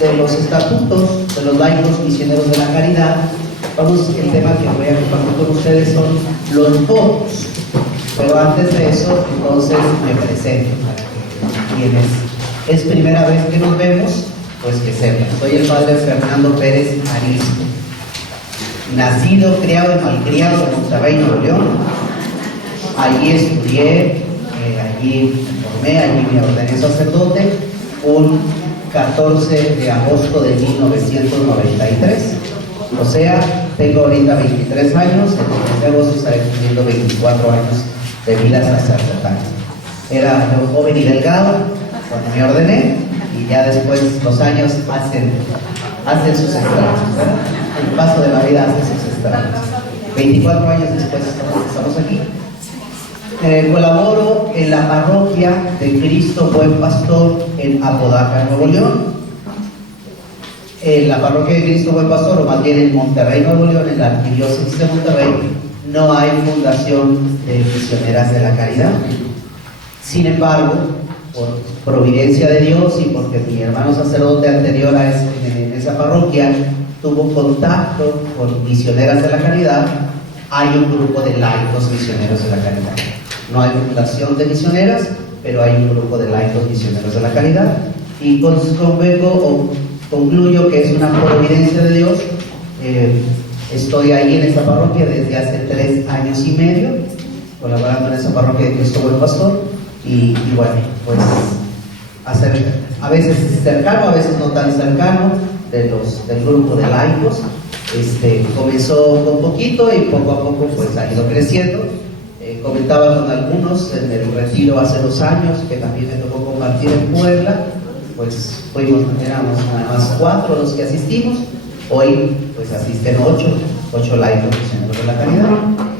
de los estatutos de los laicos misioneros de la caridad, el tema que voy a compartir con ustedes son los votos. Pero antes de eso, entonces me presento para quienes es primera vez que nos vemos, pues que sepan. Soy el padre Fernando Pérez Arisco, nacido, criado y malcriado en Monterrey, Nuevo León. Allí estudié, allí me formé, allí me ordené sacerdote un 14 de agosto de 1993. O sea, tengo ahorita 23 años, el 15 de agosto estaré cumpliendo 24 años de vida sacerdotal. Era un joven y delgado cuando me ordené, y ya después los años hacen sus estragos, ¿verdad? El paso de la vida hace sus estragos. 24 años después estamos aquí. Colaboro en la parroquia de Cristo Buen Pastor en Apodaca, Nuevo León. En la parroquia de Cristo Buen Pastor, o más bien en Monterrey, Nuevo León, en la arquidiócesis de Monterrey, no hay fundación de misioneras de la caridad. Sin embargo, por providencia de Dios y porque mi hermano sacerdote anterior en esa parroquia tuvo contacto con misioneras de la caridad, hay un grupo de laicos misioneros de la caridad. No hay fundación de misioneras, pero hay un grupo de laicos misioneros de la caridad. Y concluyo que es una providencia de Dios. Estoy ahí en esa parroquia desde hace 3 años y medio, colaborando en esa parroquia de Cristo Buen Pastor. Y bueno, pues a veces cercano, a veces no tan cercano del grupo de laicos. Comenzó con poquito y poco a poco pues ha ido creciendo. Comentaba con algunos en el retiro hace 2 años, que también me tocó compartir en Puebla, pues éramos nada más 4 los que asistimos. Hoy pues asisten 8 laicos misioneros de la caridad.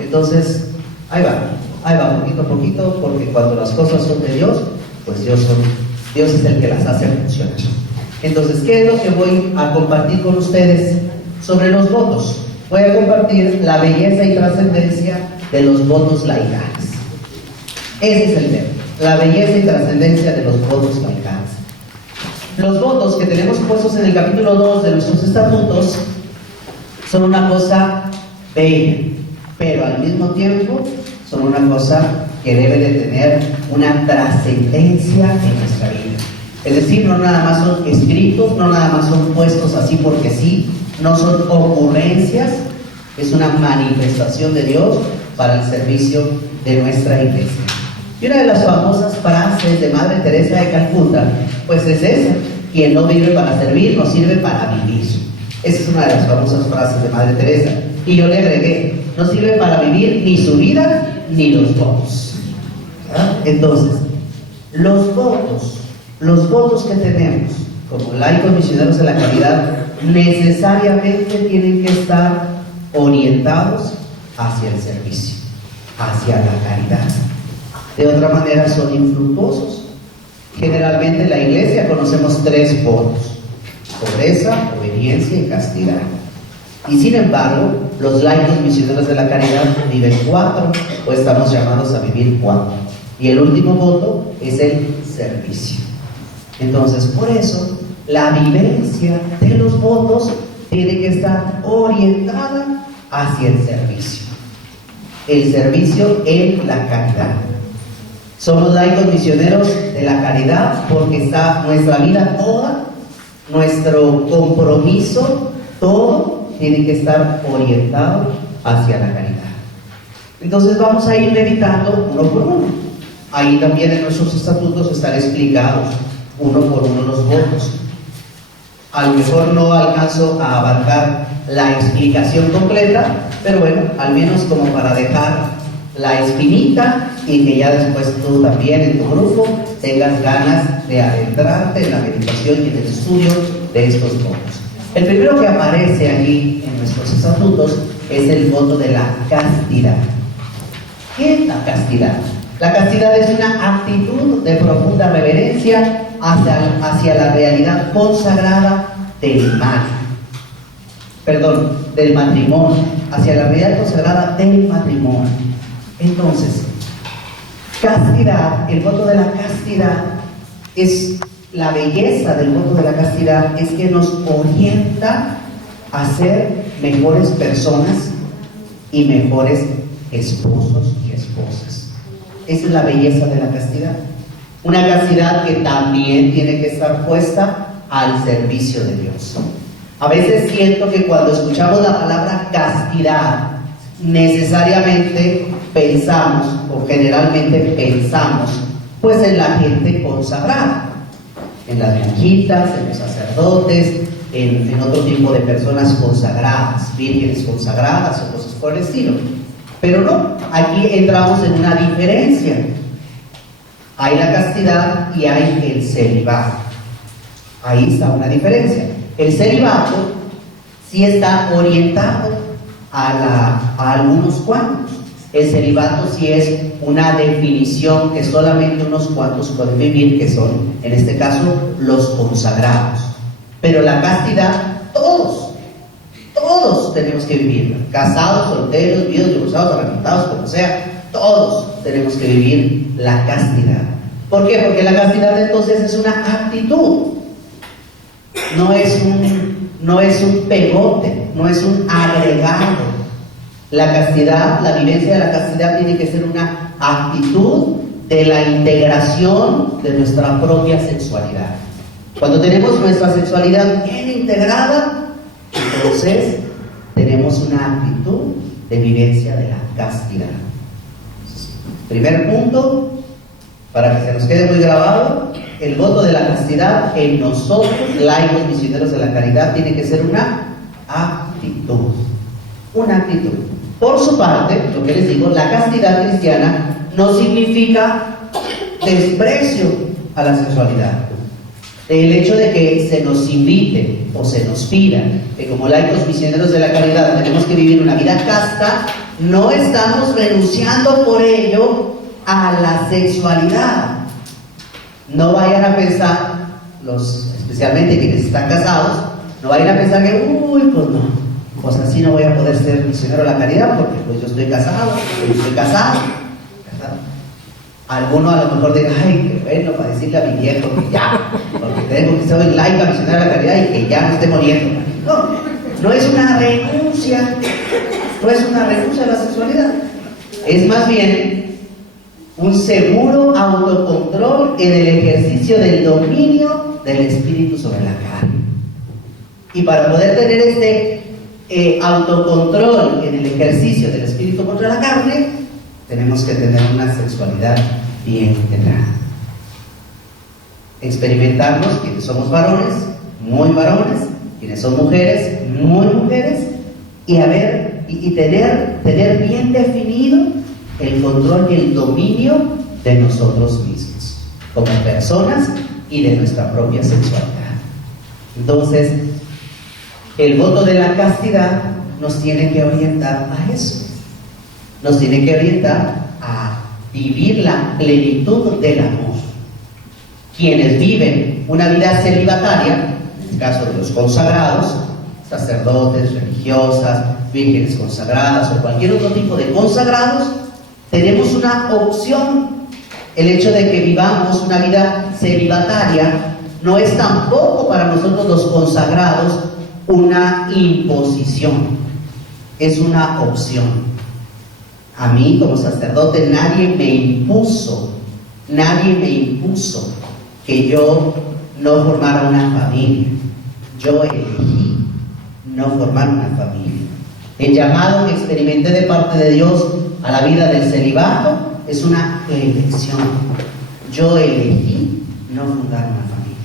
Entonces ahí va poquito a poquito, porque cuando las cosas son de Dios, pues Dios es el que las hace funcionar. Entonces, ¿qué es lo que voy a compartir con ustedes sobre los votos? Voy a compartir la belleza y trascendencia de los votos laicales. Ese es el tema, la belleza y trascendencia de los votos laicales. Los votos que tenemos puestos en el capítulo 2 de nuestros estatutos son una cosa bella, pero al mismo tiempo son una cosa que debe de tener una trascendencia en nuestra vida. Es decir, no nada más son escritos, no nada más son puestos así porque sí, no son ocurrencias, es una manifestación de Dios para el servicio de nuestra iglesia. Y una de las famosas frases de Madre Teresa de Calcuta, pues es esa: quien no vive para servir, no sirve para vivir. Esa es una de las famosas frases de Madre Teresa. Y yo le agregué: no sirve para vivir ni su vida ni los votos. ¿Verdad? Entonces, los votos que tenemos como laicos misioneros de la caridad necesariamente tienen que estar orientados hacia el servicio, hacia la caridad. De otra manera son infructuosos. Generalmente en la iglesia conocemos 3 votos: pobreza, obediencia y castidad. Y sin embargo, los laicos misioneros de la caridad viven 4, o estamos llamados a vivir 4. Y el último voto es el servicio. Entonces, por eso, la vivencia de los votos tiene que estar orientada hacia el servicio. El servicio en la caridad. Somos laicos misioneros de la caridad porque está nuestra vida toda, nuestro compromiso, todo tiene que estar orientado hacia la caridad. Entonces vamos a ir meditando uno por uno. Ahí también en nuestros estatutos están explicados uno por uno los votos. A lo mejor no alcanzo a abarcar la explicación completa, pero bueno, al menos como para dejar la espinita y que ya después tú también en tu grupo tengas ganas de adentrarte en la meditación y en el estudio de estos votos. El primero que aparece allí en nuestros estatutos es el voto de la castidad. ¿Qué es la castidad? La castidad es una actitud de profunda reverencia hacia la realidad consagrada del matrimonio, hacia la realidad consagrada del matrimonio. Entonces, castidad, el voto de la castidad es la belleza del voto de la castidad es que nos orienta a ser mejores personas y mejores esposos y esposas. Esa es la belleza de la castidad. Una castidad que también tiene que estar puesta al servicio de Dios. A veces siento que cuando escuchamos la palabra castidad, necesariamente pensamos, o generalmente pensamos, pues en la gente consagrada, en las monjitas, en los sacerdotes, en otro tipo de personas consagradas, vírgenes consagradas o cosas por el estilo. Pero no, aquí entramos en una diferencia. Hay la castidad y hay el celibato. Ahí está una diferencia. El celibato sí está orientado a algunos cuantos. El celibato sí es una definición que solamente unos cuantos pueden vivir, que son, en este caso, los consagrados. Pero la castidad, todos tenemos que vivirla. Casados, solteros, viudos, divorciados, arrebatados, como sea, todos tenemos que vivir la castidad. ¿Por qué? Porque la castidad entonces es una actitud. No es un pegote, no es un agregado. La castidad, la vivencia de la castidad tiene que ser una actitud de la integración de nuestra propia sexualidad. Cuando tenemos nuestra sexualidad bien integrada, entonces tenemos una actitud de vivencia de la castidad. Primer punto, para que se nos quede muy grabado, el voto de la castidad en nosotros, laicos misioneros de la caridad, tiene que ser una actitud. Una actitud. Por su parte, lo que les digo, la castidad cristiana no significa desprecio a la sexualidad. El hecho de que se nos invite o se nos pida que como laicos misioneros de la caridad tenemos que vivir una vida casta, no estamos renunciando por ello a la sexualidad. No vayan a pensar, especialmente quienes están casados, no vayan a pensar que, pues no, pues así no voy a poder ser misionero de la caridad porque pues yo estoy casado, ¿verdad? Alguno a lo mejor diga, ay, qué bueno, para decirle a mi viejo que ya, porque tengo que ser laica misionera de la caridad y que ya no esté muriendo. No es una renuncia, a la sexualidad. Es más bien un seguro autocontrol en el ejercicio del dominio del espíritu sobre la carne. Y para poder tener este autocontrol en el ejercicio del espíritu contra la carne, tenemos que tener una sexualidad bien integrada. Experimentarnos, quienes somos varones, muy varones, quienes son mujeres, muy mujeres, y tener bien definido el control y el dominio de nosotros mismos, como personas y de nuestra propia sexualidad. Entonces, el voto de la castidad nos tiene que orientar a eso. Nos tiene que orientar a vivir la plenitud del amor. Quienes viven una vida celibataria, en el caso de los consagrados, sacerdotes, religiosas, vírgenes consagradas o cualquier otro tipo de consagrados, tenemos una opción. El hecho de que vivamos una vida celibataria no es tampoco para nosotros los consagrados una imposición, es una opción. A mí como sacerdote nadie me impuso que yo no formara una familia. Yo elegí no formar una familia. El llamado que experimenté de parte de Dios a la vida del celibato es una elección. Yo elegí no fundar una familia.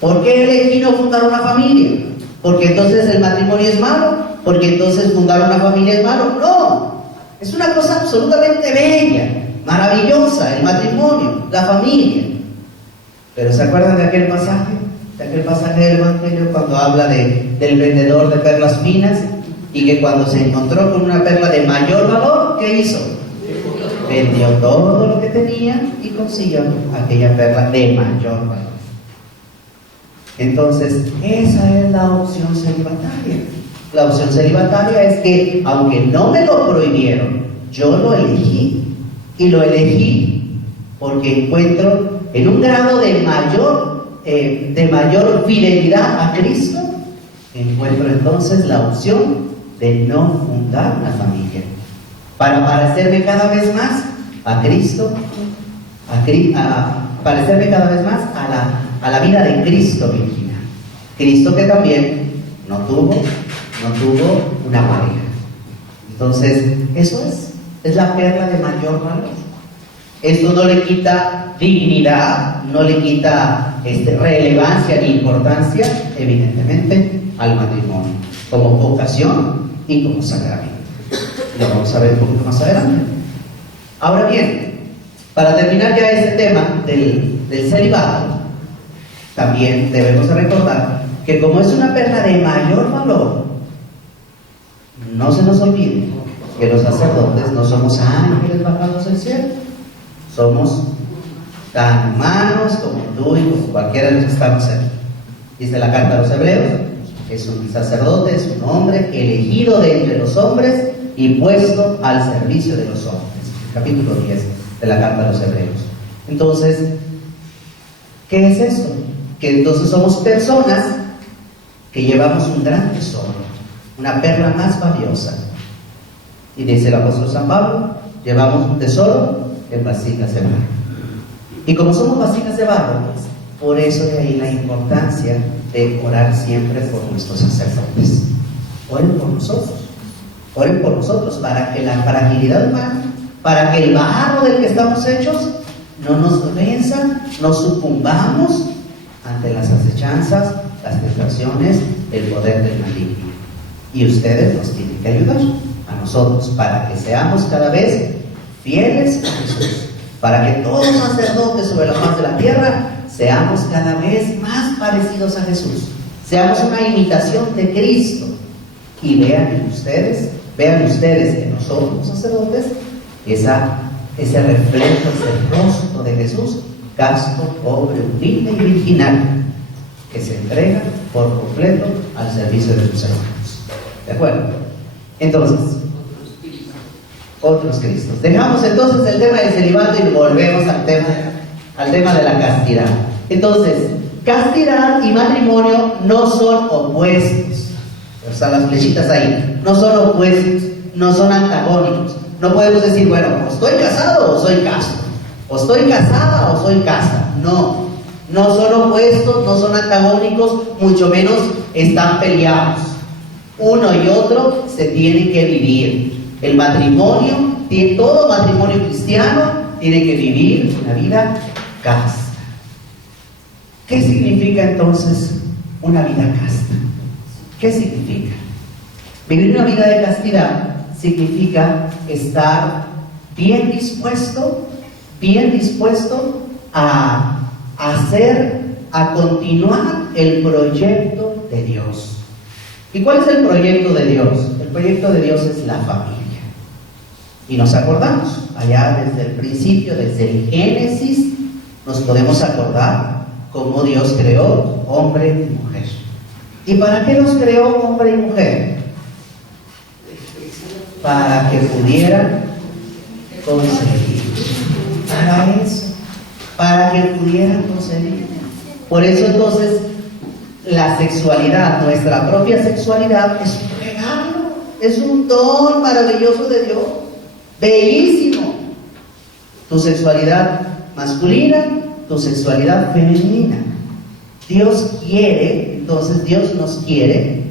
¿Por qué elegí no fundar una familia? ¿Porque entonces el matrimonio es malo? ¿Porque entonces fundar una familia es malo? No, es una cosa absolutamente bella, maravillosa, el matrimonio, la familia. Pero ¿se acuerdan de aquel pasaje? De aquel pasaje del Evangelio cuando habla del vendedor de perlas finas y que cuando se encontró con una perla de mayor valor, ¿qué hizo? Vendió todo lo que tenía y consiguió aquella perla de mayor valor. Entonces, esa es la opción celibataria. La opción celibataria es que, aunque no me lo prohibieron, yo lo elegí. Y lo elegí porque encuentro en un grado de mayor de mayor fidelidad a Cristo, encuentro entonces la opción de no fundar una familia, para parecerme cada vez más a Cristo, parecerme cada vez más a la vida de Cristo virginal. Cristo que también no tuvo una pareja. Entonces, eso es la perla de mayor valor. Esto no le quita dignidad, no le quita relevancia ni importancia, evidentemente, al matrimonio, como vocación y como sacramento. Lo vamos a ver un poquito más adelante. Ahora bien, para terminar ya este tema del celibato, también debemos de recordar que como es una perla de mayor valor, no se nos olvide que los sacerdotes no somos ángeles bajados del cielo, somos tan humanos como tú y como cualquiera de los que estamos aquí. Dice la carta a los Hebreos, es un sacerdote, es un hombre elegido de entre los hombres y puesto al servicio de los hombres. Capítulo 10 de la carta a los Hebreos. Entonces, ¿qué es esto? Que entonces somos personas que llevamos un gran tesoro, una perla más valiosa. Y dice el apóstol San Pablo, llevamos un tesoro en vasijas de barro. Y como somos vasijas de barro, por eso de ahí la importancia de orar siempre por nuestros sacerdotes. Oren por nosotros, para que la fragilidad humana, para que el barro del que estamos hechos no nos venza, no sucumbamos ante las acechanzas, las tentaciones, el poder del maligno. Y ustedes nos tienen que ayudar a nosotros para que seamos cada vez fieles a Jesús, para que todos los sacerdotes sobre la faz de la tierra seamos cada vez más parecidos a Jesús, seamos una imitación de Cristo. Y vean ustedes en nosotros los sacerdotes ese reflejo, ese rostro de Jesús, casto, pobre, humilde y virginal, que se entrega por completo al servicio de sus hermanos. ¿De acuerdo? Entonces, otros Cristos. Dejamos entonces el tema del celibato y volvemos al tema de la castidad. Entonces, castidad y matrimonio no son opuestos. O sea, las flechitas ahí, no son opuestos, no son antagónicos. No podemos decir, bueno, o estoy casado o soy casto, o estoy casada o soy casta. No son opuestos, no son antagónicos, mucho menos están peleados. Uno y otro se tienen que vivir. El matrimonio, todo matrimonio cristiano tiene que vivir una vida casta. ¿Qué significa entonces una vida casta? ¿Qué significa? Vivir una vida de castidad significa estar bien dispuesto a continuar el proyecto de Dios. ¿Y cuál es el proyecto de Dios? El proyecto de Dios es la familia. Y nos acordamos, allá desde el principio, desde el Génesis, nos podemos acordar cómo Dios creó hombre y mujer. ¿Y para qué los creó hombre y mujer? Para que pudieran concebir. Para eso, para que pudieran concebir. Por eso entonces la sexualidad, nuestra propia sexualidad, es un regalo, es un don maravilloso de Dios, bellísimo. Tu sexualidad masculina, tu sexualidad femenina. Dios quiere, entonces Dios nos quiere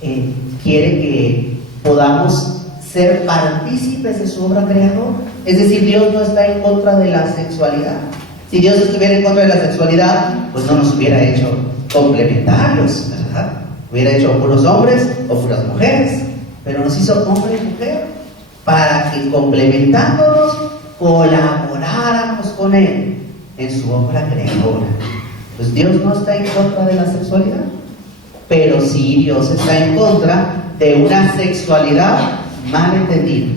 que podamos ser partícipes de su obra creadora. Es decir, Dios no está en contra de la sexualidad. Si Dios estuviera en contra de la sexualidad, pues no nos hubiera hecho complementarios, ¿verdad? Hubiera hecho puros hombres o puras mujeres, pero nos hizo hombre y mujer para que complementándonos colaboráramos con Él en su obra creadora. Pues Dios no está en contra de la sexualidad, pero sí Dios está en contra de una sexualidad mal entendida,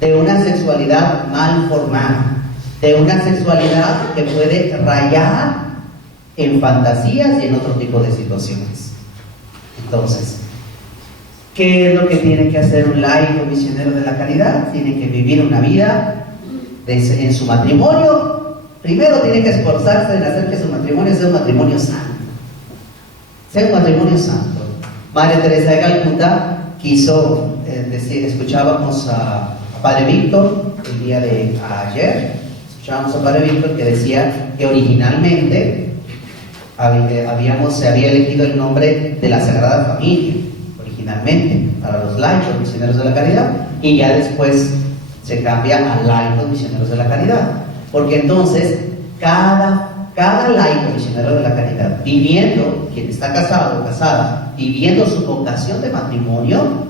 de una sexualidad mal formada, de una sexualidad que puede rayar en fantasías y en otro tipo de situaciones. Entonces, ¿qué es lo que tiene que hacer un laico misionero de la caridad? Tiene que vivir una vida en su matrimonio. Primero tiene que esforzarse en hacer que su matrimonio matrimonio sea un matrimonio santo. Sea un matrimonio santo. Madre Teresa de Calcuta quiso decir, escuchábamos a Padre Víctor el día de ayer, escuchábamos a Padre Víctor que decía que originalmente se había elegido el nombre de la Sagrada Familia, originalmente, para los laicos misioneros de la caridad, y ya después se cambia a laicos misioneros de la caridad, porque entonces cada laico misionero de la caridad, viviendo, quien está casado o casada, viviendo su vocación de matrimonio,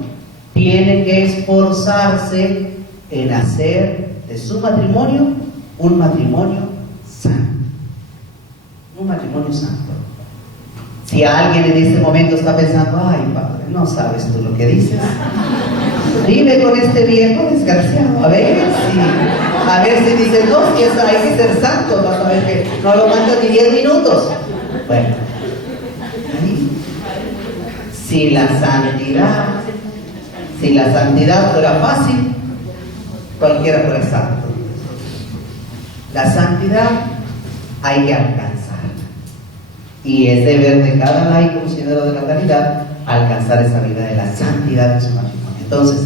tiene que esforzarse en hacer de su matrimonio un matrimonio santo. Un matrimonio santo. Si alguien en este momento está pensando, ay padre, no sabes tú lo que dices, vive con este viejo desgraciado, a ver si dices, no, si hay que ser santo, vas a ver que no lo mandas ni 10 minutos. Bueno, si la santidad fuera fácil, cualquiera fuera santo. La santidad hay que alcanzarla, y es deber de cada laico misionero de la caridad alcanzar esa vida de la santidad de su matrimonio. Entonces,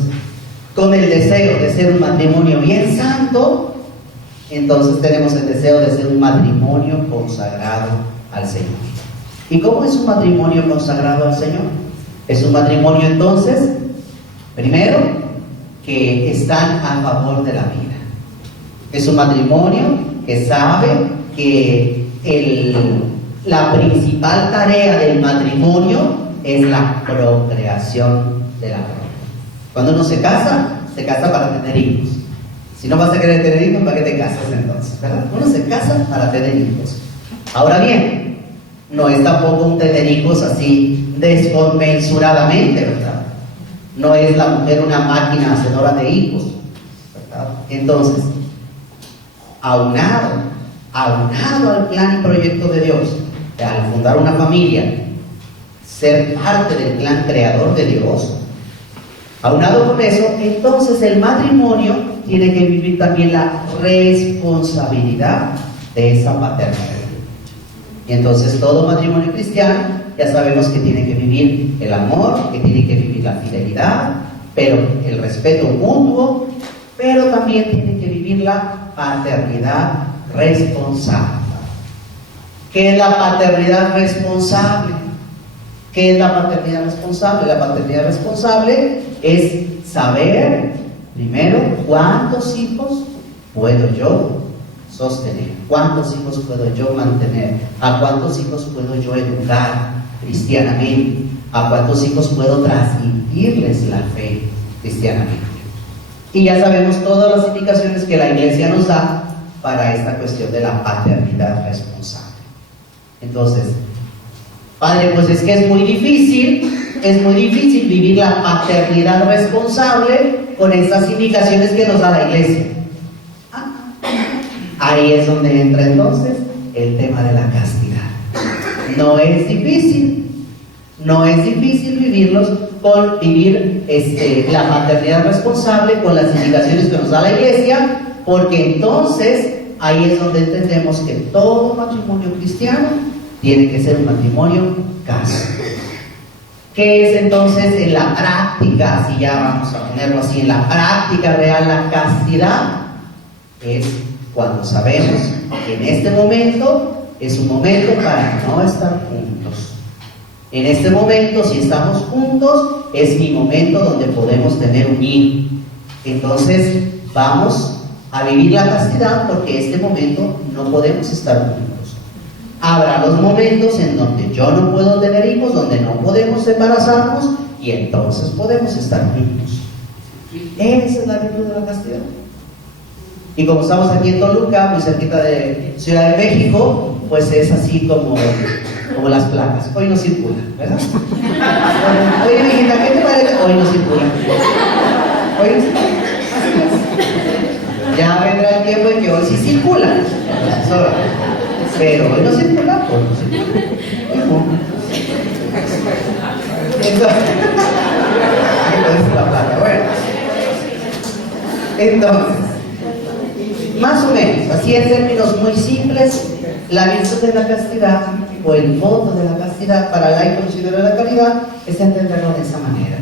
con el deseo de ser un matrimonio bien santo, entonces tenemos el deseo de ser un matrimonio consagrado al Señor. ¿Y cómo es un matrimonio consagrado al Señor? Es un matrimonio entonces, primero, que están a favor de la vida. Es un matrimonio que sabe que la principal tarea del matrimonio es la procreación de la prole. Cuando uno se casa para tener hijos. Si no vas a querer tener hijos, ¿para qué te casas entonces? ¿Verdad? Uno se casa para tener hijos. Ahora bien, no es tampoco un tener hijos así desconmensuradamente, ¿verdad? No es la mujer una máquina hacedora de hijos, ¿verdad? Entonces, aunado al plan y proyecto de Dios, al fundar una familia, ser parte del plan creador de Dios, aunado con eso, entonces el matrimonio tiene que vivir también la responsabilidad de esa paternidad. Y entonces todo matrimonio cristiano, ya sabemos que tiene que vivir el amor, que tiene que vivir la fidelidad, pero el respeto mutuo, pero también tiene que vivir la paternidad responsable. ¿Qué es la paternidad responsable? ¿Qué es la paternidad responsable? La paternidad responsable es saber, primero, cuántos hijos puedo yo sostener, cuántos hijos puedo yo mantener, a cuántos hijos puedo yo educar cristianamente, a cuántos hijos puedo transmitirles la fe cristianamente. Y ya sabemos todas las indicaciones que la Iglesia nos da para esta cuestión de la paternidad responsable. Entonces, padre, pues es que es muy difícil vivir la paternidad responsable con estas indicaciones que nos da la Iglesia. Ahí es donde entra entonces el tema de la castidad. No es difícil vivir la paternidad responsable con las indicaciones que nos da la Iglesia, porque entonces ahí es donde entendemos que todo matrimonio cristiano tiene que ser un matrimonio casto. ¿Qué es entonces en la práctica, si ya vamos a ponerlo así, en la práctica real la castidad? Es cuando sabemos que en este momento es un momento para no estar juntos. En este momento, si estamos juntos, es mi momento donde podemos tener un hijo. Entonces, vamos a vivir la castidad porque en este momento no podemos estar juntos. Habrá los momentos en donde yo no puedo tener hijos, donde no podemos embarazarnos, y entonces podemos estar juntos. Esa es la virtud de la castidad. Y como estamos aquí en Toluca, muy cerquita de Ciudad de México, pues es así como las placas. Hoy no circula, ¿verdad? Oye, mijita, ¿qué te parece? Hoy no circula. Hoy no circula. Ya vendrá el tiempo en que hoy sí circula. Pero hoy no circula, hoy no circula. Entonces la placa, bueno. Entonces, más o menos, así en términos muy simples, La virtud de la castidad, o el voto de la castidad para el laico misionero de la caridad, es entenderlo de esa manera.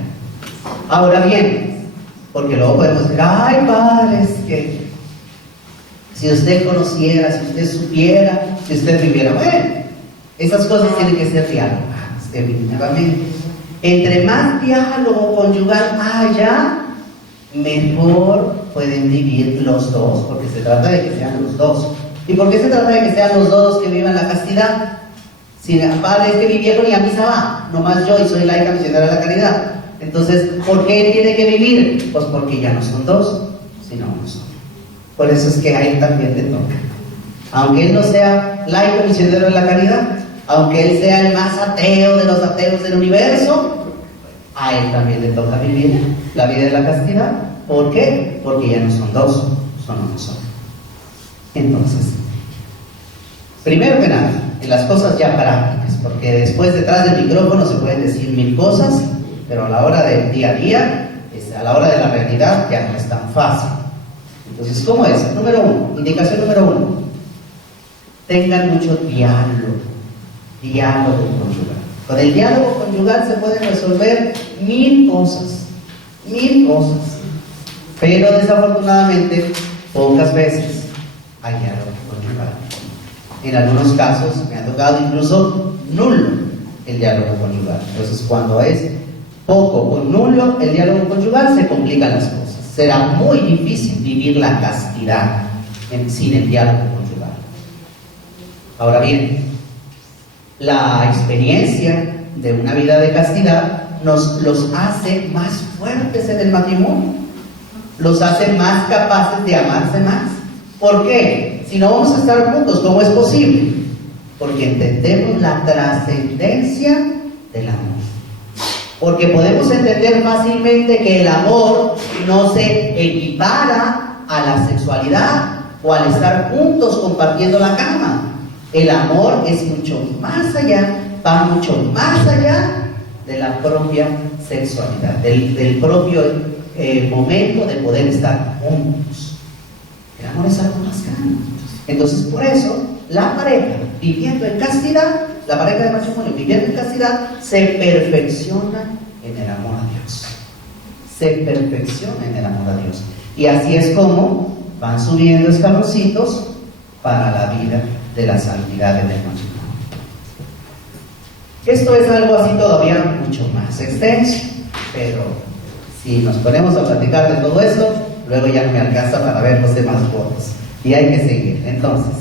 Ahora bien, porque luego podemos decir, ay padre, es que si usted conociera, si usted supiera, si usted viviera, bueno, esas cosas tienen que ser dialogadas, definitivamente. Entre más diálogo conyugal haya, mejor pueden vivir los dos, porque se trata de que sean los dos. ¿Y por qué se trata de que sean los dos que vivan la castidad? Si el padre es que mi viejo ni a misa va, nomás yo y soy laica misionera de la caridad. Entonces, ¿por qué él tiene que vivir? Pues porque ya no son dos, sino uno solo. Por eso es que a él también le toca. Aunque él no sea laico misionero de la caridad, aunque él sea el más ateo de los ateos del universo, a él también le toca vivir la vida de la castidad. ¿Por qué? Porque ya no son dos, son uno solo. Entonces, primero que nada, en las cosas ya prácticas, porque después detrás del micrófono se pueden decir mil cosas, pero a la hora del día a día, a la hora de la realidad, ya no es tan fácil. Entonces, ¿cómo es? Número uno, indicación número uno, tengan mucho diálogo conyugal. Con el diálogo conyugal se pueden resolver mil cosas, pero desafortunadamente pocas veces hay diálogo conyugal. En algunos casos me ha tocado incluso nulo el diálogo conyugal. Entonces, cuando es poco o nulo el diálogo conyugal, se complican las cosas. Será muy difícil vivir la castidad sin el diálogo conyugal. Ahora bien, la experiencia de una vida de castidad los hace más fuertes en el matrimonio, los hace más capaces de amarse más. ¿Por qué? Si no vamos a estar juntos, ¿cómo es posible? Porque entendemos la trascendencia del amor. Porque podemos entender fácilmente que el amor no se equipara a la sexualidad o al estar juntos compartiendo la cama. El amor es mucho más allá, va mucho más allá de la propia sexualidad, del propio momento de poder estar juntos. El amor es algo más grande. Entonces, por eso, la pareja viviendo en castidad, la pareja de matrimonio viviendo en castidad, se perfecciona en el amor a Dios. Se perfecciona en el amor a Dios. Y así es como van subiendo escaloncitos para la vida de la santidad en el matrimonio. Esto es algo así todavía mucho más extenso, pero si nos ponemos a platicar de todo eso, luego ya no me alcanza para ver los demás votos. Y hay que seguir. Entonces,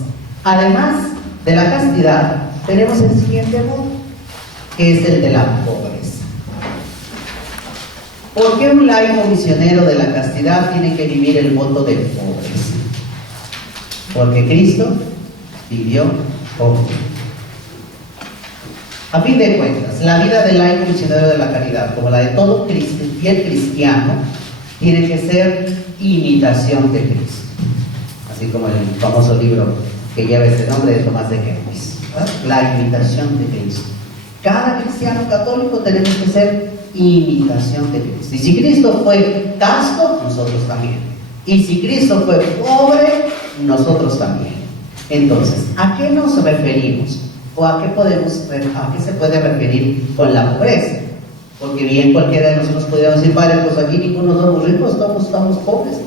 además de la castidad, tenemos el siguiente voto, que es el de la pobreza. ¿Por qué un laico misionero de la castidad tiene que vivir el voto de pobreza? Porque Cristo vivió pobre. A fin de cuentas, la vida del laico misionero de la caridad, como la de todo fiel cristiano, tiene que ser imitación de Cristo. Así como el famoso libro que lleva este nombre de Tomás de Kempis, la imitación de Cristo. Cada cristiano católico tenemos que ser imitación de Cristo. Y si Cristo fue casto, nosotros también. Y si Cristo fue pobre, nosotros también. Entonces, ¿a qué nos referimos? ¿O a qué se puede referir con la pobreza? Porque bien cualquiera de nosotros podríamos decir, padre, pues aquí ninguno somos ricos, estamos pobres,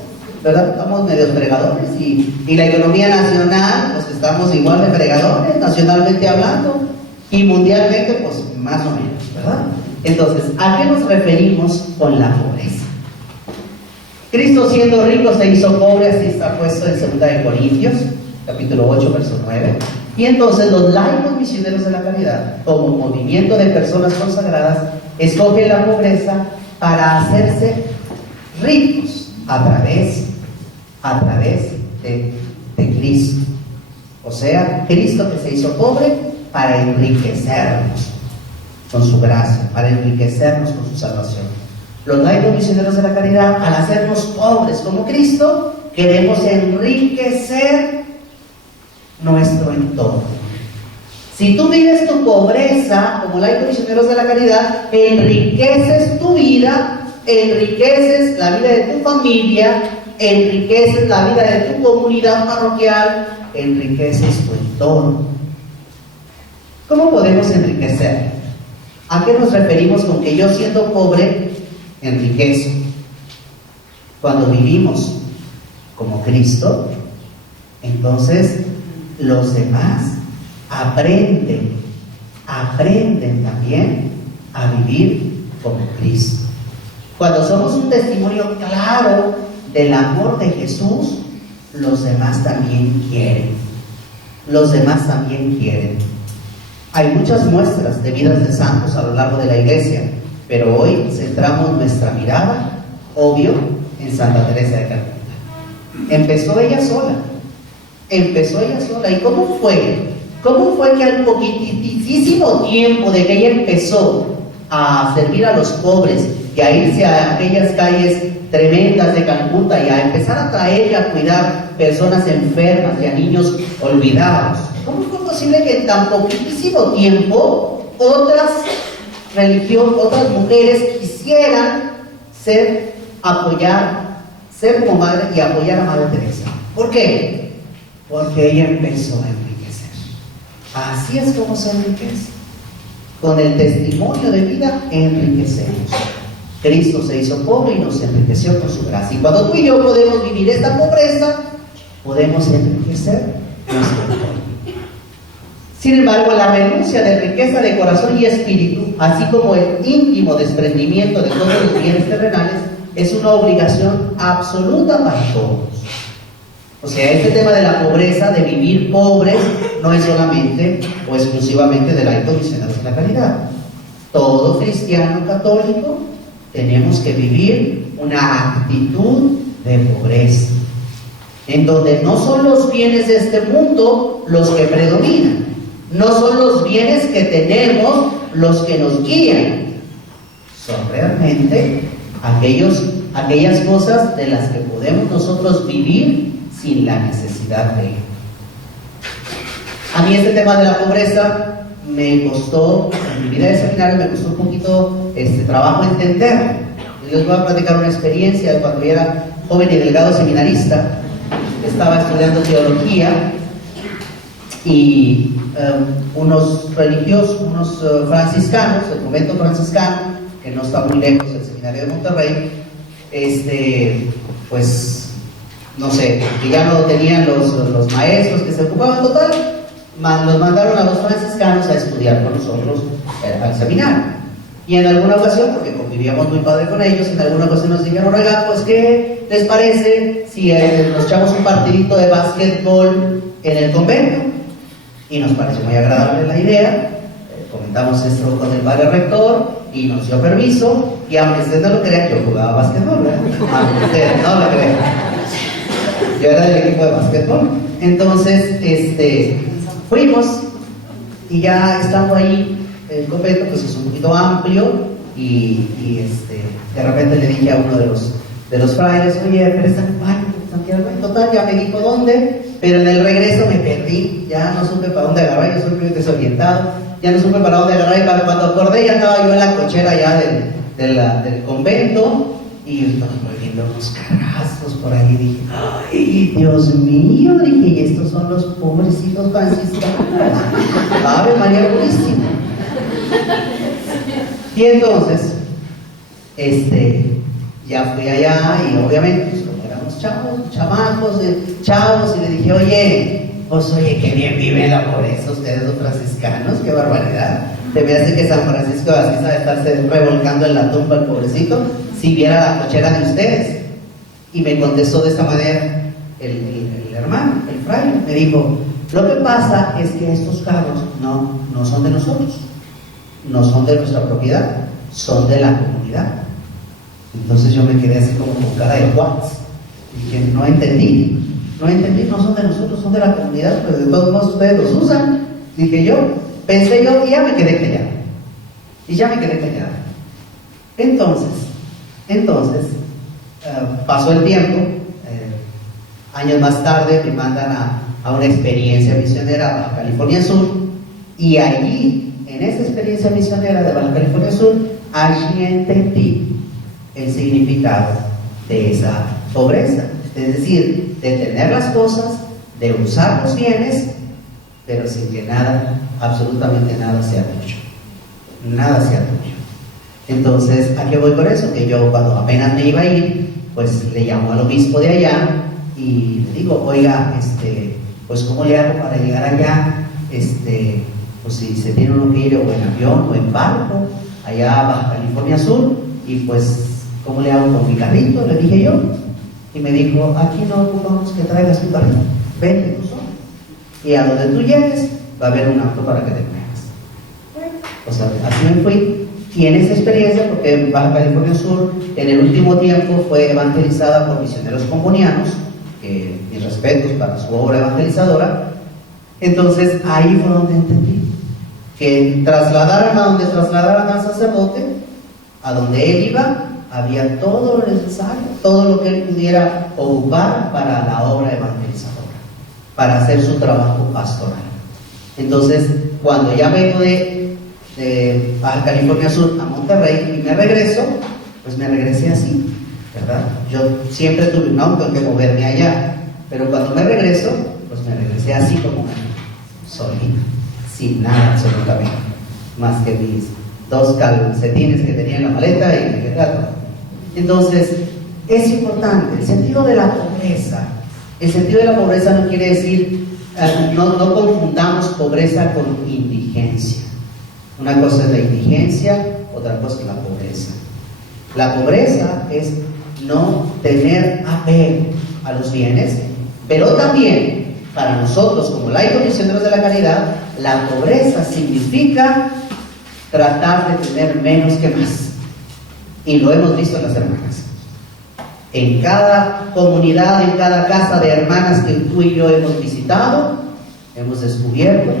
¿verdad? Estamos medio fregadores y la economía nacional, pues estamos igual de fregadores, nacionalmente hablando, y mundialmente, pues más o menos, ¿verdad? Entonces, ¿a qué nos referimos con la pobreza? Cristo siendo rico se hizo pobre, así está puesto en 2 de Corintios, capítulo 8, verso 9. Y entonces los laicos misioneros de la caridad, como movimiento de personas consagradas, escogen la pobreza para hacerse ricos a través de Cristo. O sea, Cristo que se hizo pobre para enriquecernos con su gracia, para enriquecernos con su salvación. Los laicos misioneros de la caridad, al hacernos pobres como Cristo, queremos enriquecer nuestro entorno. Si tú vives tu pobreza como laicos misioneros de la caridad, enriqueces tu vida, enriqueces la vida de tu familia enriqueces la vida de tu comunidad parroquial, enriqueces tu entorno. ¿Cómo podemos enriquecer? ¿A qué nos referimos con que yo siendo pobre enriquezco? Cuando vivimos como Cristo, entonces los demás aprenden también a vivir como Cristo. Cuando somos un testimonio claro del amor de Jesús, los demás también quieren. Los demás también quieren. Hay muchas muestras de vidas de santos a lo largo de la iglesia, pero hoy centramos nuestra mirada, obvio, en Santa Teresa de Calcuta. Empezó ella sola. ¿Y cómo fue? ¿Cómo fue que al poquitísimo tiempo de que ella empezó a servir a los pobres y a irse a aquellas calles tremendas de Calcuta y a empezar a traer y a cuidar personas enfermas y a niños olvidados? ¿Cómo fue posible que en tan poquitísimo tiempo otras mujeres quisieran ser como madre y apoyar a Madre Teresa? ¿Por qué? Porque ella empezó a enriquecer. Así es como se enriquece. Con el testimonio de vida enriquecemos. Cristo se hizo pobre y nos enriqueció con su gracia. Y cuando tú y yo podemos vivir esta pobreza, podemos enriquecer nuestro entorno. Sin embargo, la renuncia de riqueza de corazón y espíritu, así como el íntimo desprendimiento de todos los bienes terrenales, es una obligación absoluta para todos. O sea, este tema de la pobreza, de vivir pobres, no es solamente o exclusivamente de la Misioneros de la Caridad. Todo cristiano católico tenemos que vivir una actitud de pobreza, en donde no son los bienes de este mundo los que predominan, no son los bienes que tenemos los que nos guían, son realmente aquellas cosas de las que podemos nosotros vivir sin la necesidad de ello. A mí este tema de la pobreza me costó, en mi vida de seminario me costó un poquito trabajo entender. Yo les voy a platicar una experiencia de cuando yo era joven y delgado seminarista. Estaba estudiando teología y unos religiosos, unos franciscanos, el convento franciscano, que no está muy lejos del seminario de Monterrey, pues no sé, que ya no tenían los maestros que se ocupaban, total, nos mandaron a los franciscanos a estudiar con nosotros al seminario. Y en alguna ocasión, porque convivíamos muy padre con ellos, en alguna ocasión nos dijeron: oiga, pues ¿qué les parece si nos echamos un partidito de básquetbol en el convento? Y nos pareció muy agradable la idea. Comentamos esto con el padre rector y nos dio permiso. Y aunque ustedes no lo crean, yo jugaba básquetbol, ¿verdad? Aunque ustedes no lo crean, yo era del equipo de básquetbol. Entonces, fuimos y ya estando ahí, el convento pues es un poquito amplio y de repente le dije a uno de los frailes: oye, préstame un baño, Santiago. Total, ya me dijo dónde, pero en el regreso me perdí, ya no supe para dónde agarrar, yo soy muy desorientado, ya no supe para dónde agarrar, y cuando acordé ya estaba yo en la cochera ya del convento y estaba viendo unos carrazos por ahí. Dije: ay, Dios mío, dije, y estos son los pobrecitos franciscanos. Ave María Purísima. Y entonces, ya fui allá y obviamente, pues como éramos chavos, y le dije: oye, qué bien vive la pobreza ustedes los franciscanos, qué barbaridad. Te me hace que San Francisco así sabe estarse revolcando en la tumba el pobrecito, si viera la cochera de ustedes. Y me contestó de esta manera el hermano, el fraile, me dijo: lo que pasa es que estos carros no son de nosotros, no son de nuestra propiedad, son de la comunidad. Entonces yo me quedé así como con cara de what. Dije: no entendí, no son de nosotros, son de la comunidad, pero de todos modos ustedes los usan. Dije yo, pensé yo, y ya me quedé callado. Entonces, pasó el tiempo, años más tarde me mandan a una experiencia misionera a California Sur, y allí, en esa experiencia misionera de Baja California Sur, allí entendí el significado de esa pobreza. Es decir, de tener las cosas, de usar los bienes, pero sin que nada, absolutamente nada sea tuyo. Nada sea tuyo. Entonces, ¿a qué voy con eso? Que yo cuando apenas me iba a ir, pues le llamo al obispo de allá y le digo, oiga, pues ¿cómo le hago para llegar allá? Pues si se tiene uno que ir o en avión o en barco, allá a Baja California Sur, y pues, ¿cómo le hago con mi carrito? Le dije yo. Y me dijo, aquí no ocupamos que traigas tu carrito, vente tú solo. Y a donde tú llegues, va a haber un auto para que te muevas. O sea, así me fui. Y en esa experiencia, porque Baja California Sur en el último tiempo fue evangelizada por misioneros combonianos, mis respetos para su obra evangelizadora, entonces ahí fue donde entendí que trasladaran a donde trasladaran al sacerdote, a donde él iba, había todo lo necesario, todo lo que él pudiera ocupar para la obra evangelizadora, para hacer su trabajo pastoral. Entonces, cuando ya vengo de Baja California Sur a Monterrey y me regreso, pues me regresé así, ¿verdad? Yo siempre tuve un auto en que moverme allá, pero cuando me regreso, pues me regresé así como solito, sin nada absolutamente, más que mis 2 calcetines que tenía en la maleta y me quedé atrás. Entonces, es importante el sentido de la pobreza. El sentido de la pobreza no quiere decir, no confundamos pobreza con indigencia. Una cosa es la indigencia, otra cosa es la pobreza. La pobreza es no tener apego a los bienes, pero también para nosotros como laicos misioneros de la caridad, la pobreza significa tratar de tener menos que más. Y lo hemos visto en las hermanas. En cada comunidad, en cada casa de hermanas que tú y yo hemos visitado, hemos descubierto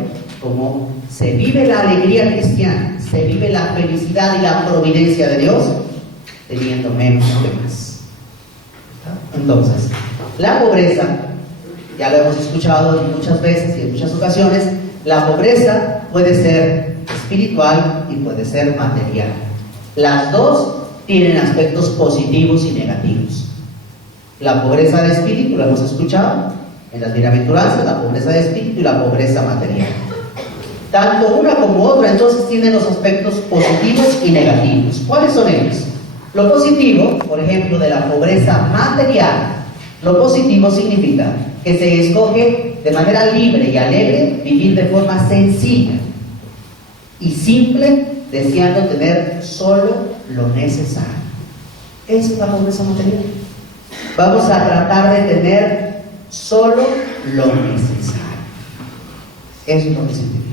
cómo se vive la alegría cristiana, se vive la felicidad y la providencia de Dios teniendo menos que más. Entonces, la pobreza, ya lo hemos escuchado muchas veces y en muchas ocasiones, la pobreza puede ser espiritual y puede ser material. Las dos tienen aspectos positivos y negativos. La pobreza de espíritu, lo hemos escuchado en las bienaventuranzas, la pobreza de espíritu y la pobreza material. Tanto una como otra entonces tienen los aspectos positivos y negativos. ¿Cuáles son ellos? Lo positivo, por ejemplo, de la pobreza material, lo positivo significa que se escoge de manera libre y alegre vivir de forma sencilla y simple, deseando tener solo lo necesario. Esa es la pobreza material. Vamos a tratar de tener solo lo necesario. Eso es lo que significa.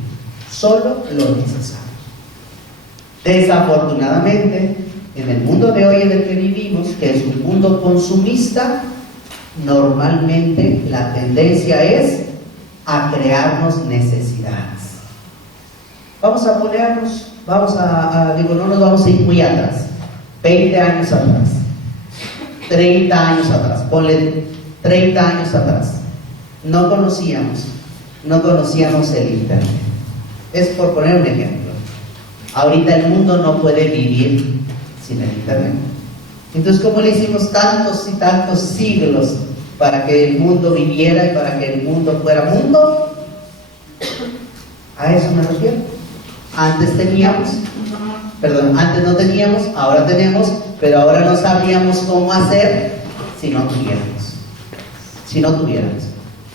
Solo lo necesario. Desafortunadamente, en el mundo de hoy en el que vivimos, que es un mundo consumista, normalmente la tendencia es a crearnos necesidades. Vamos a ponernos, no nos vamos a ir muy atrás, 20 años atrás, 30 años atrás, ponle 30 años atrás, no conocíamos el internet. Es por poner un ejemplo. Ahorita el mundo no puede vivir sin el internet. Entonces, ¿cómo le hicimos tantos y tantos siglos para que el mundo viviera y para que el mundo fuera mundo? A eso me refiero. Antes no teníamos, ahora tenemos, pero ahora no sabríamos cómo hacer si no tuviéramos.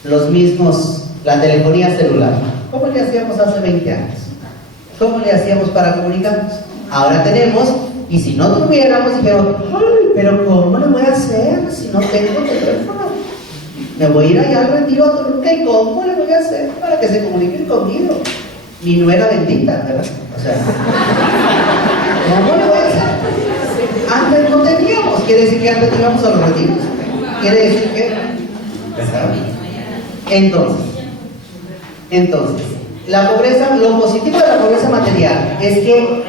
Los mismos, la telefonía celular. ¿Cómo le hacíamos hace 20 años? ¿Cómo le hacíamos para comunicarnos? Ahora tenemos, y si no tuviéramos, dijeron, ay, pero ¿cómo le voy a hacer si no tengo teléfono? Me voy a ir allá al retiro a Toluca, ¿y cómo le voy a hacer para que se comuniquen conmigo? Mi nuera bendita, ¿verdad? O sea, ¿cómo le voy a hacer? Antes no teníamos, quiere decir que antes íbamos a los retiros. Quiere decir que... Entonces, la pobreza, lo positivo de la pobreza material es que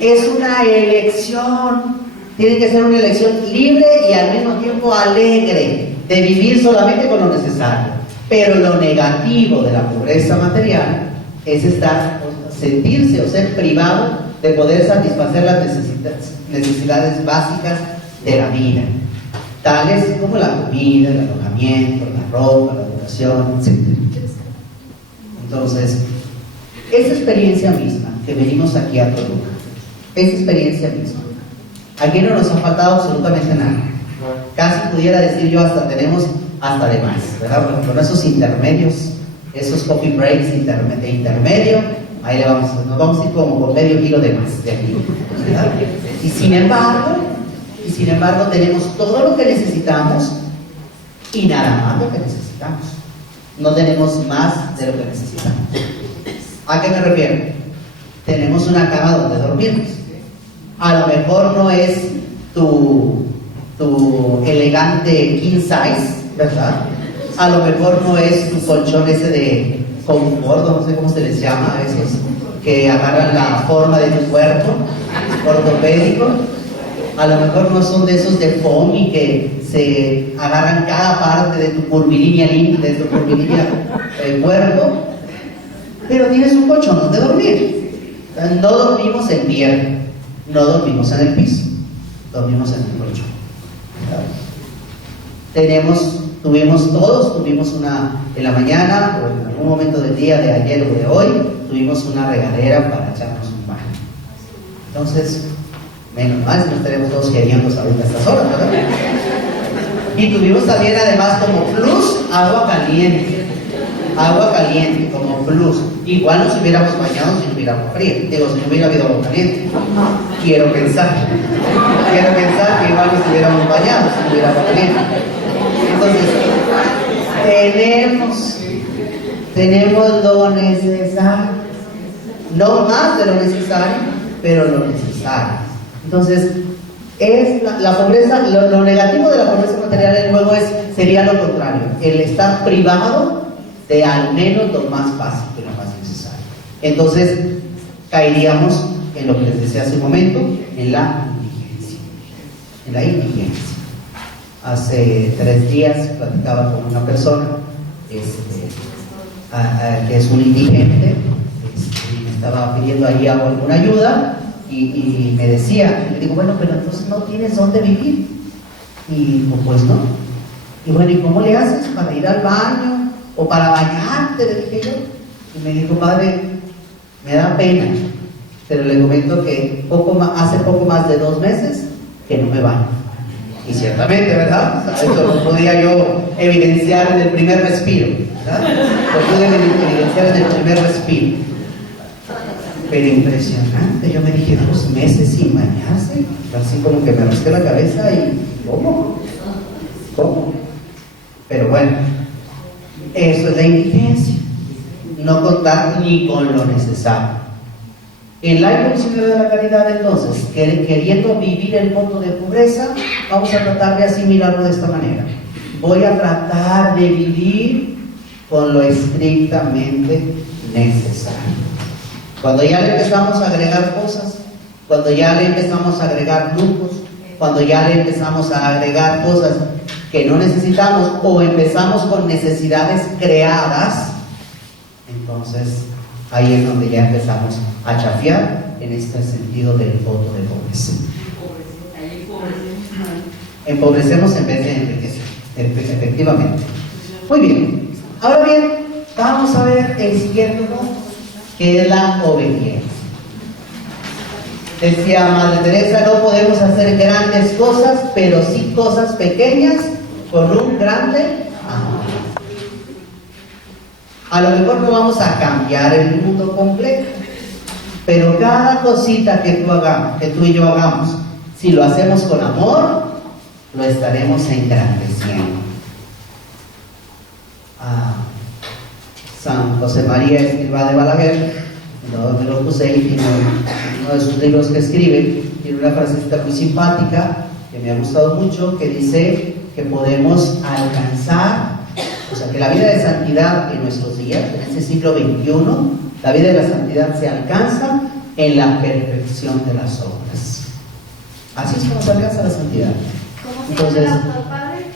es una elección, tiene que ser una elección libre y al mismo tiempo alegre, de vivir solamente con lo necesario. Pero lo negativo de la pobreza material es sentirse o ser privado de poder satisfacer las necesidades básicas de la vida. tales como la comida, el alojamiento, la ropa, la educación, etc. Entonces, esa experiencia misma que venimos aquí a Toluca, esa experiencia misma, aquí no nos ha faltado absolutamente nada. Casi pudiera decir yo, hasta tenemos hasta de más, ¿verdad? Bueno, con esos intermedios, esos coffee breaks de intermedio, ahí nos vamos a ir como por medio kilo de más de aquí, ¿verdad? Y sin embargo tenemos todo lo que necesitamos y nada más lo que necesitamos. No tenemos más de lo que necesitamos. ¿A qué me refiero? Tenemos una cama donde dormirnos. A lo mejor no es tu elegante king size, ¿verdad? A lo mejor no es tu colchón ese de confort, no sé cómo se les llama, esos que agarran la forma de tu cuerpo, ortopédico. A lo mejor no son de esos de foam y que se agarran cada parte de tu curvilínea cuerpo, pero tienes un colchón donde dormir. No dormimos en tierra, no dormimos en el piso, dormimos en el colchón. Tuvimos en la mañana o en algún momento del día de ayer o de hoy, tuvimos una regadera para echarnos un baño. Entonces, menos mal, no estaremos todos queriendo ahorita a estas horas, ¿verdad? Y tuvimos también además como plus agua caliente como plus. Igual nos hubiéramos bañado si no hubiera agua fría, si no hubiera habido agua caliente. Quiero pensar que igual nos hubiéramos bañado si no hubiera agua caliente. Entonces, tenemos lo necesario, no más de lo necesario, pero lo necesario. Entonces, es la pobreza, lo negativo de la pobreza material luego sería lo contrario, el estar privado de al menos lo más básico y lo más necesario. Entonces, caeríamos en lo que les decía hace un momento, en la indigencia. Hace 3 días platicaba con una persona que es un indigente, y me estaba pidiendo ahí alguna ayuda. Y me decía, y le digo, bueno, pero entonces no tienes dónde vivir. Y pues no. Y bueno, ¿y cómo le haces para ir al baño? ¿O para bañarte? Le dije yo. Y me dijo, padre, me da pena, pero le comento que hace poco más de 2 meses que no me baño. Y ciertamente, ¿verdad? O sea, esto lo podía yo evidenciar en el primer respiro, ¿verdad? Lo pude evidenciar en el primer respiro. Pero impresionante, yo me dije 2 meses sin bañarse, así como que me rasqué la cabeza y ¿cómo? Pero bueno, eso es la indigencia, no contar ni con lo necesario. En la evolución de la caridad, entonces, queriendo vivir el mundo de pobreza, vamos a tratar de asimilarlo de esta manera. Voy a tratar de vivir con lo estrictamente necesario. Cuando ya le empezamos a agregar cosas, cuando ya le empezamos a agregar lujos, cuando ya le empezamos a agregar cosas que no necesitamos o empezamos con necesidades creadas, entonces ahí es donde ya empezamos a chafiar en este sentido del voto de pobreza. Empobrecemos en vez de enriquecer, efectivamente. Muy bien, ahora bien, vamos a ver el siguiente punto, que es la obediencia. Decía Madre Teresa, no podemos hacer grandes cosas, pero sí cosas pequeñas con un grande amor. A lo mejor no vamos a cambiar el mundo completo, pero cada cosita que tú y yo hagamos, si lo hacemos con amor, lo estaremos engrandeciendo. San José María Escrivá de Balaguer, donde lo puse ahí, tiene uno de sus libros que escribe, tiene una frasecita muy simpática que me ha gustado mucho, que dice que podemos alcanzar, o sea, que la vida de santidad en nuestros días, en este siglo XXI, la vida de la santidad se alcanza en la perfección de las obras. Así es como se alcanza la santidad. ¿Cómo se llama Entonces, el padre?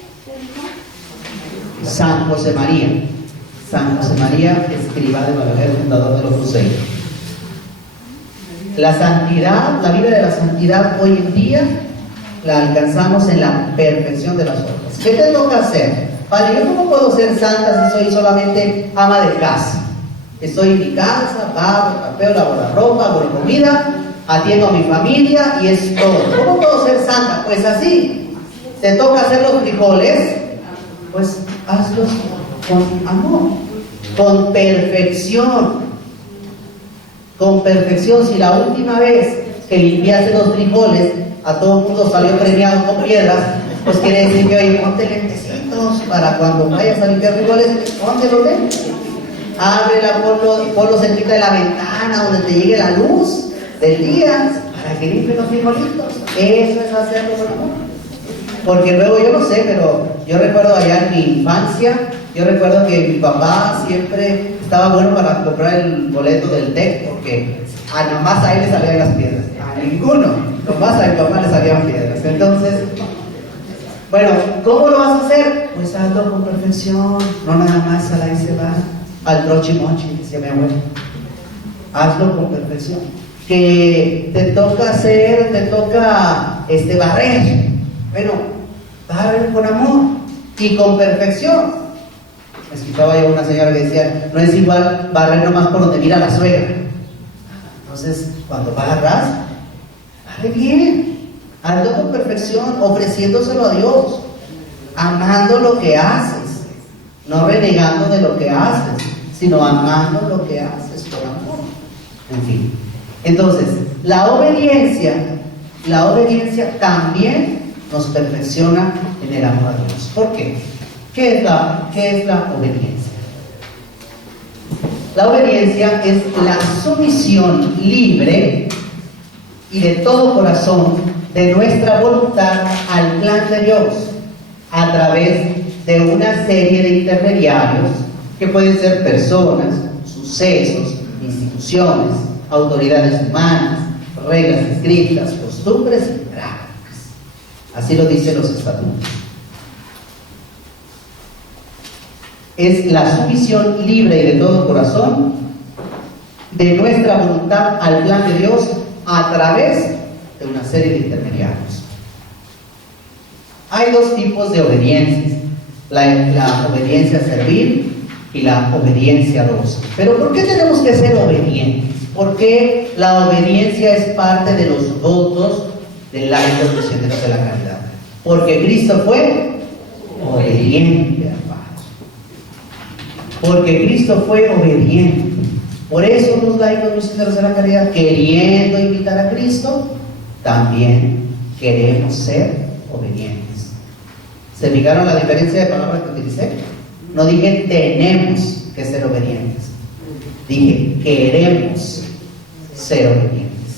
San José María Escrivá de Balaguer, fundador de los Cruceros. La santidad, la vida de la santidad hoy en día la alcanzamos en la perfección de las obras. ¿Qué te toca hacer? Padre, ¿yo cómo puedo ser santa si soy solamente ama de casa? Estoy en mi casa, barro, trapeo, lavo la ropa, hago la comida, atiendo a mi familia y es todo. ¿Cómo puedo ser santa? Pues así. ¿Te toca hacer los frijoles? Pues hazlos con amor, con perfección. Con perfección. Si la última vez que limpiaste los frijoles, a todo el mundo salió premiado con piedras, pues quiere decir que, oye, ponte lentecitos para cuando vayas a limpiar frijoles, ponte los lentes. Ábrela, ponlo cerquita de la ventana donde te llegue la luz del día para que limpie los frijolitos. Eso es hacerlo con amor. Porque luego yo no sé, pero yo recuerdo allá en mi infancia, yo recuerdo que mi papá siempre estaba bueno para comprar el boleto del TEC, porque a nomás ahí le salían las piedras, a ninguno, nomás a mi papá le salían piedras. Entonces, bueno, ¿cómo lo vas a hacer? Pues hazlo con perfección, no nada más a la y se va al trochimochi, decía mi abuelo. Hazlo con perfección. Que te toca hacer, te toca barrer. Bueno, barrer con amor y con perfección. Me escuchaba yo una señora que decía, no es igual barrer nomás por donde mira la suegra. Entonces, cuando barras, barre bien. Hazlo con perfección, ofreciéndoselo a Dios, amando lo que haces, no renegando de lo que haces, sino amando lo que haces por amor. En fin. Entonces, la obediencia también nos perfecciona en el amor a Dios. ¿Por qué? ¿Qué es la obediencia? La obediencia es la sumisión libre y de todo corazón de nuestra voluntad al plan de Dios a través de una serie de intermediarios que pueden ser personas, sucesos, instituciones, autoridades humanas, reglas escritas, costumbres y prácticas. Así lo dicen los estatutos. Es la sumisión libre y de todo corazón de nuestra voluntad al plan de Dios a través de una serie de intermediarios. Hay dos tipos de obediencias: la obediencia servil y la obediencia dócil. Pero ¿por qué tenemos que ser obedientes? ¿Por qué la obediencia es parte de los votos del hábito de misioneros de la caridad? Porque Cristo fue obediente al Padre. Porque Cristo fue obediente. Por eso los laicos misioneros de la caridad, queriendo imitar a Cristo, también queremos ser obedientes. ¿Se fijaron la diferencia de palabras que utilicé? No dije tenemos que ser obedientes, dije queremos ser obedientes.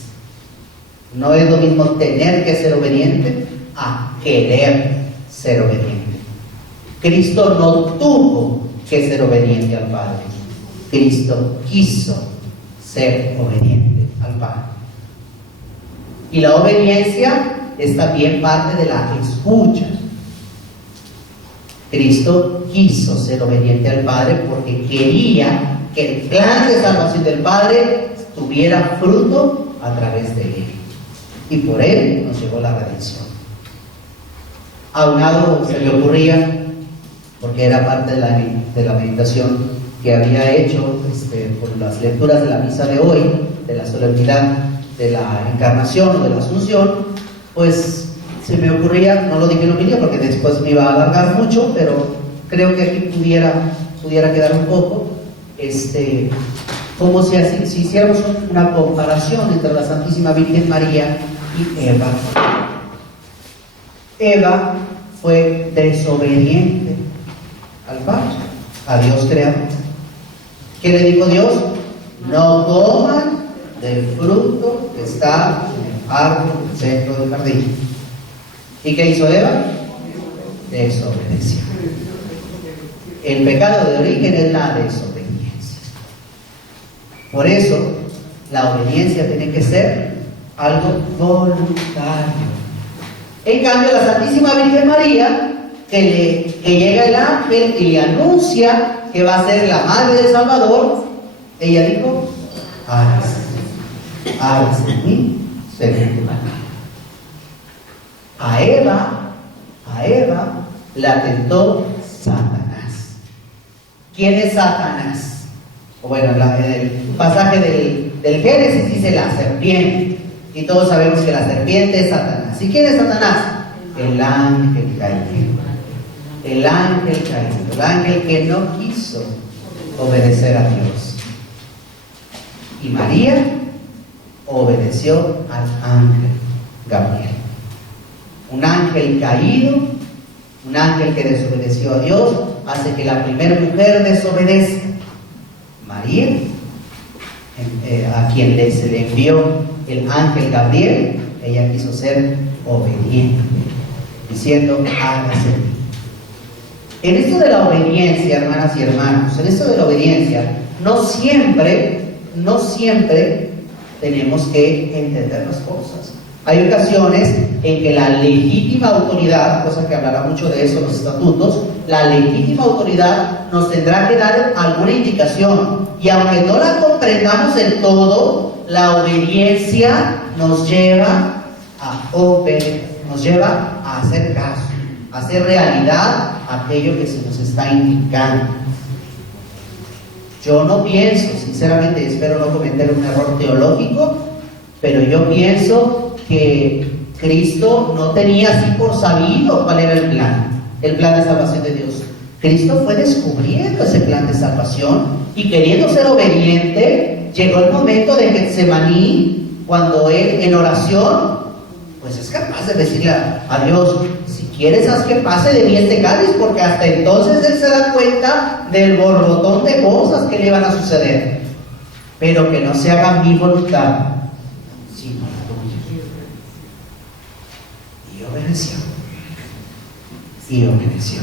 No es lo mismo tener que ser obediente a querer ser obediente. Cristo no tuvo que ser obediente al Padre. Cristo quiso ser obediente al Padre. Y la obediencia es también parte de la escucha. Cristo quiso ser obediente al Padre porque quería que el plan de salvación del Padre tuviera fruto a través de él. Y por él nos llegó la redención. Aunado se me ocurría, porque era parte de la meditación que había hecho por las lecturas de la misa de hoy, de la solemnidad de la Encarnación o de la Asunción, pues se me ocurría, no lo dije en homilía porque después me iba a alargar mucho, pero creo que aquí pudiera quedar un poco, como si hiciéramos una comparación entre la Santísima Virgen María y Eva. Eva fue desobediente al Padre, a Dios creador. ¿Qué le dijo Dios? No coman del fruto que está en el árbol del centro del jardín. ¿Y qué hizo Eva? Desobedeció. El pecado de origen es la desobediencia. Por eso, la obediencia tiene que ser algo voluntario. En cambio, la Santísima Virgen María, que llega el ángel y le anuncia que va a ser la madre del Salvador, ella dijo: hágase en mí según tu palabra. A Eva la tentó Satanás. ¿Quién es Satanás? Bueno, en el pasaje del Génesis dice la serpiente. Y todos sabemos que la serpiente es Satanás. ¿Y quién es Satanás? El ángel caído. El ángel caído. El ángel que no quiso obedecer a Dios. Y María obedeció al ángel Gabriel. Un ángel caído, un ángel que desobedeció a Dios, hace que la primera mujer desobedezca. María, a quien se le envió el ángel Gabriel, ella quiso ser obediente, diciendo, hágase. En esto de la obediencia, hermanas y hermanos, en esto de la obediencia, no siempre tenemos que entender las cosas. Hay ocasiones en que la legítima autoridad, cosa que hablará mucho de eso en los estatutos, la legítima autoridad nos tendrá que dar alguna indicación. Y aunque no la comprendamos del todo, la obediencia nos lleva a obedecer, nos lleva a hacer caso, a hacer realidad aquello que se nos está indicando. Yo no pienso, sinceramente, espero no cometer un error teológico, pero yo pienso que Cristo no tenía así por sabido cuál era el plan de salvación de Dios. Cristo fue descubriendo ese plan de salvación y queriendo ser obediente, llegó el momento de Getsemaní, cuando él en oración, pues es capaz de decirle a Dios, si quieres haz que pase de mí este cáliz, porque hasta entonces él se da cuenta del borbotón de cosas que le iban a suceder, pero que no se haga mi voluntad, sino la tuya. Y obedeció.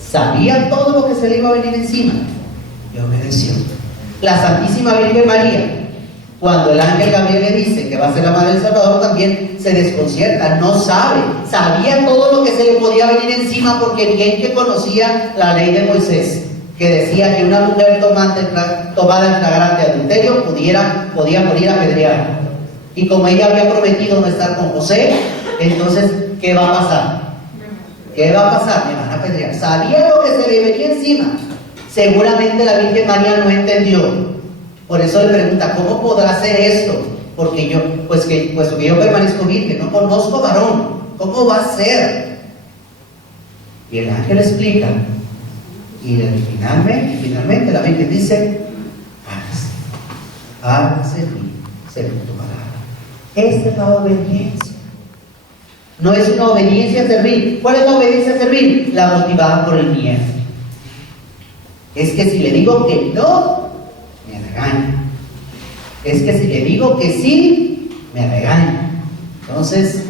Sabía todo lo que se le iba a venir encima y obedeció. La Santísima Virgen María, cuando el ángel Gabriel le dice que va a ser la madre del Salvador, también se desconcierta, no sabe. Sabía todo lo que se le podía venir encima, porque bien que conocía la ley de Moisés, que decía que una mujer tomada en flagrante adulterio podía morir apedreada. Y como ella había prometido no estar con José, entonces, ¿qué va a pasar? ¿Qué va a pasar? Me van a apedrear. Sabía lo que se le venía encima. Seguramente la Virgen María no entendió. Por eso le pregunta, ¿cómo podrá ser esto? Porque yo, puesto que yo permanezco virgen, no conozco varón, ¿cómo va a ser? Y el ángel explica. Y finalmente la Virgen dice, hágase en mí según tu palabra. Esta es la obediencia. No es una obediencia a servir. ¿Cuál es la obediencia a servir? La motivada por el miedo. Es que si le digo que no, me regaña. Es que si le digo que sí, me regaña. Entonces,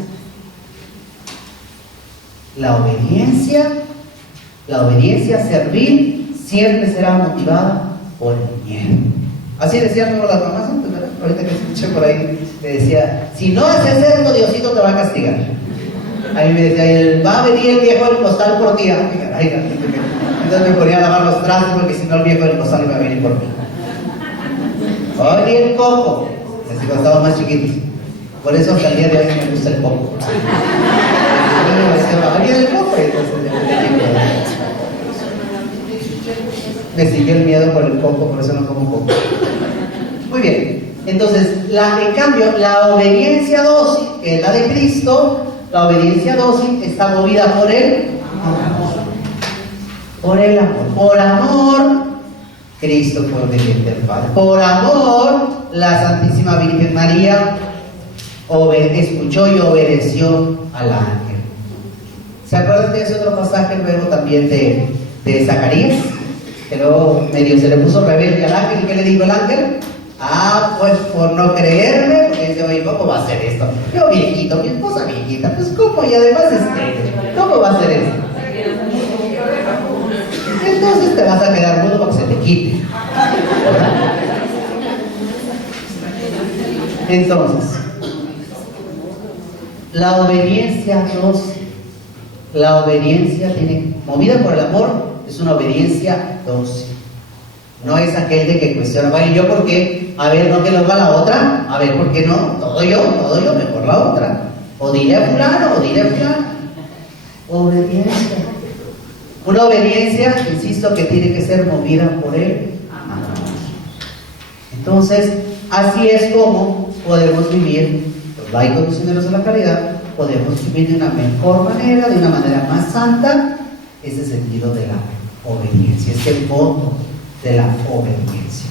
la obediencia a servir siempre será motivada por el miedo. Así decían las mamás antes, ¿verdad? Ahorita que escuché por ahí, me decía, si no haces esto, Diosito te va a castigar. Ahí me decía, va a venir el viejo del costal por ti. Entonces me ponía a lavar los trastos, porque si no el viejo del costal iba a venir por mí. Oye, el coco. Así cuando estaba más chiquitos. Por eso hasta el día de hoy me gusta el coco. Oye, el coco. Me siguió el miedo por el coco, por eso no como coco. Muy bien. Entonces, en cambio, la obediencia dócil, que es la de Cristo, la obediencia dócil está movida por el amor. Por el amor. Por amor, Cristo fue obediente al Padre. Por amor, la Santísima Virgen María escuchó y obedeció al ángel. ¿Se acuerdan de ese otro pasaje luego también de Zacarías? Que luego medio se le puso rebelde al ángel. ¿Y qué le dijo el ángel? Pues por no creerme, porque dice, oye, ¿cómo va a ser esto? Yo viejito, mi esposa viejita, pues ¿cómo? Y además ¿cómo va a ser esto? Entonces te vas a quedar mudo para que se te quite. Entonces, la obediencia dócil, la obediencia movida por el amor, es una obediencia dócil. No es aquel de que cuestiona, vale, ¿yo por qué? A ver, no que lo haga la otra. A ver, ¿por qué no? Todo yo, mejor la otra. O dile a fulano, o dile a fulano. Obediencia. Una obediencia, insisto, que tiene que ser movida por el amor. Entonces, así es como podemos vivir, los laicos misioneros de la caridad, podemos vivir de una mejor manera, de una manera más santa, ese sentido de la obediencia, este voto de la obediencia.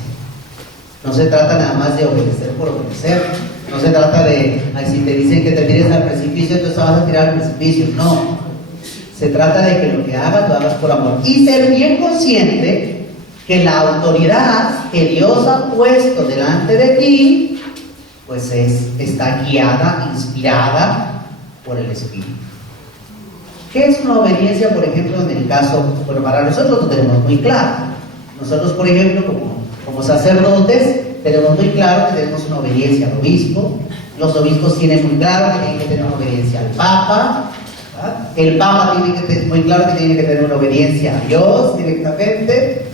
No se trata nada más de obedecer por obedecer, no se trata de, ay, si te dicen que te tires al precipicio, entonces vas a tirar al precipicio, no. Se trata de que lo que hagas, lo hagas por amor. Y ser bien consciente que la autoridad que Dios ha puesto delante de ti, pues está guiada, inspirada por el Espíritu. ¿Qué es una obediencia, por ejemplo, en el caso, bueno, para nosotros lo tenemos muy claro. Nosotros, por ejemplo, como sacerdotes, tenemos muy claro que tenemos una obediencia al obispo. Los obispos tienen muy claro que tienen que tener una obediencia al Papa. ¿Verdad? El Papa tiene que tener muy claro que tiene que tener una obediencia a Dios directamente.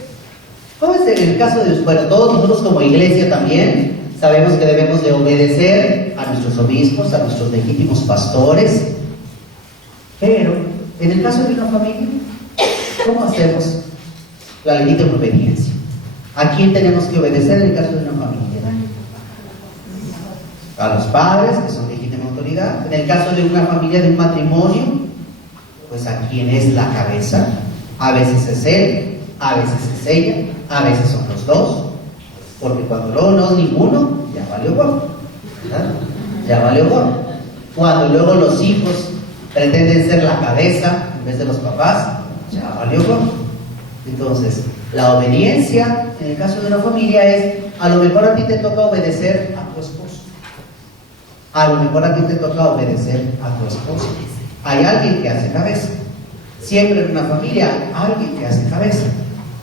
¿Cómo es en el caso de, bueno, todos nosotros como iglesia también sabemos que debemos de obedecer a nuestros obispos, a nuestros legítimos pastores? Pero, en el caso de una familia, ¿cómo hacemos la legítima obediencia? ¿A quién tenemos que obedecer en el caso de una familia? A los padres, que son legítima autoridad. En el caso de una familia, de un matrimonio, pues a quién es la cabeza. A veces es él, a veces es ella, a veces son los dos. Porque cuando luego no es ninguno, ya valió guapo, ¿verdad? Ya valió guapo. Cuando luego los hijos pretenden ser la cabeza en vez de los papás, ya valió guapo. Entonces, la obediencia en el caso de una familia es, a lo mejor a ti te toca obedecer a tu esposo. A lo mejor a ti te toca obedecer a tu esposo. Hay alguien que hace cabeza. Siempre en una familia hay alguien que hace cabeza.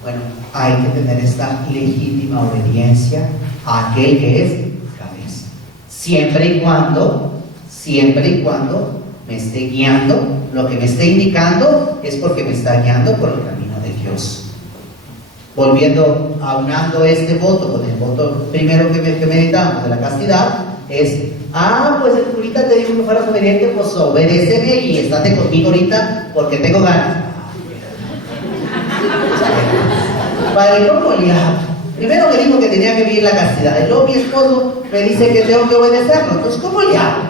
Bueno, hay que tener esta legítima obediencia a aquel que es cabeza. Siempre y cuando me esté guiando, lo que me esté indicando es porque me está guiando por el camino de Dios. Volviendo, aunando este voto con el voto primero que meditamos de la castidad, es, pues el curita te dijo que fueras obediente, pues obedéceme y estate conmigo ahorita porque tengo ganas. Padre, ¿cómo le hago? Primero me dijo que tenía que vivir la castidad, y luego mi esposo me dice que tengo que obedecerlo, entonces ¿cómo le hago?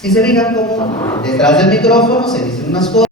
Si se fijan como detrás del micrófono se dicen unas cosas.